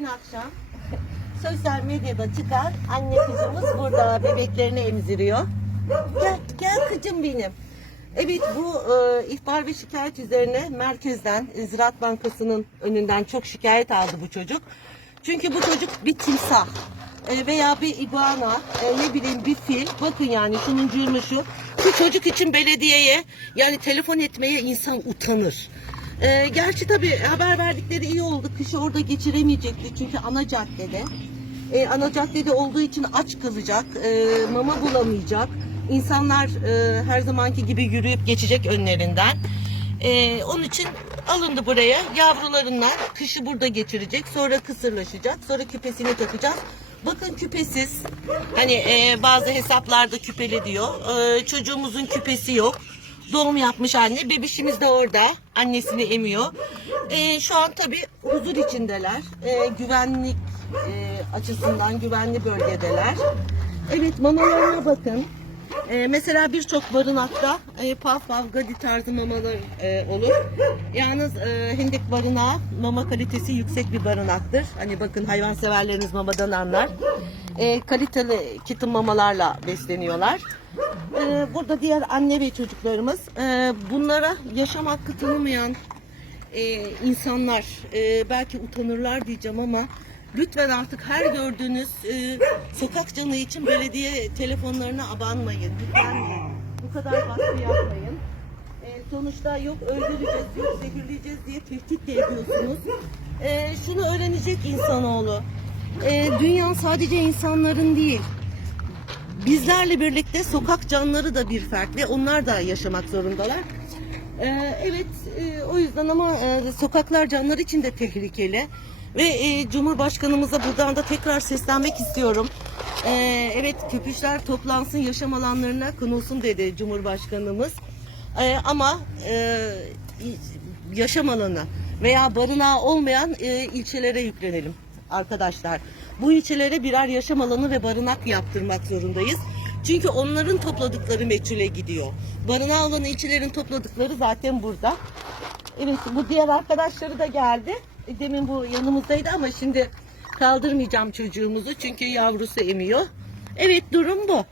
Dün akşam sosyal medyada çıkan anne kızımız burada bebeklerini emziriyor. Gel, gel kızım benim. Evet bu e, ihbar ve şikayet üzerine merkezden Ziraat Bankası'nın önünden çok şikayet aldı bu çocuk. Çünkü bu çocuk bir timsah e, veya bir iguana e, ne bileyim bir fil. Bakın yani şunun cürmü şu. Bu çocuk için belediyeye yani telefon etmeye insan utanır. E, gerçi tabii haber verdikleri iyi oldu. Kışı orada geçiremeyecekti çünkü ana caddede. E, ana caddede olduğu için aç kalacak, e, mama bulamayacak. İnsanlar e, her zamanki gibi yürüyüp geçecek önlerinden. E, onun için alındı buraya. Yavrularınla kışı burada geçirecek. Sonra kısırlaşacak. Sonra küpesini takacağız. Bakın küpesiz. Hani e, bazı hesaplarda küpeli diyor. E, çocuğumuzun küpesi yok. Doğum yapmış anne. Bebişimiz de orada. Annesini emiyor. E, şu an tabii huzur içindeler. E, güvenlik e, açısından güvenli bölgedeler. Evet mamalarına bakın. E, mesela birçok barınakta e, paf paf gadi tarzı mamalar e, olur. Yalnız e, Hendek barınağı mama kalitesi yüksek bir barınaktır. Hani bakın hayvanseverleriniz mamadan anlar. E, kaliteli kitten mamalarla besleniyorlar. E, burada diğer anne ve çocuklarımız e, bunlara yaşam hakkı tanımayan e, insanlar e, belki utanırlar diyeceğim ama lütfen artık her gördüğünüz e, sokak canı için belediye telefonlarına abanmayın. Lütfen bu kadar baskı yapmayın. E, sonuçta yok öldüreceğiz, yok zehirleyeceğiz diye tehdit de ediyorsunuz. E, şunu öğrenecek insanoğlu. E, dünya sadece insanların değil, bizlerle birlikte sokak canları da bir fert ve onlar da yaşamak zorundalar. Ee, evet e, o yüzden ama e, sokaklar canlar için de tehlikeli ve e, Cumhurbaşkanımıza buradan da tekrar seslenmek istiyorum. Ee, evet köpüşler toplansın yaşam alanlarına konulsun dedi Cumhurbaşkanımız. Ee, ama e, yaşam alanı veya barınağı olmayan e, ilçelere yüklenelim arkadaşlar. Bu ilçelere birer yaşam alanı ve barınak yaptırmak zorundayız. Çünkü onların topladıkları meçhule gidiyor. Barınağı olan ilçelerin topladıkları zaten burada. Evet bu diğer arkadaşları da geldi. E, Demin bu yanımızdaydı ama şimdi kaldırmayacağım çocuğumuzu çünkü yavrusu emiyor. Evet durum bu.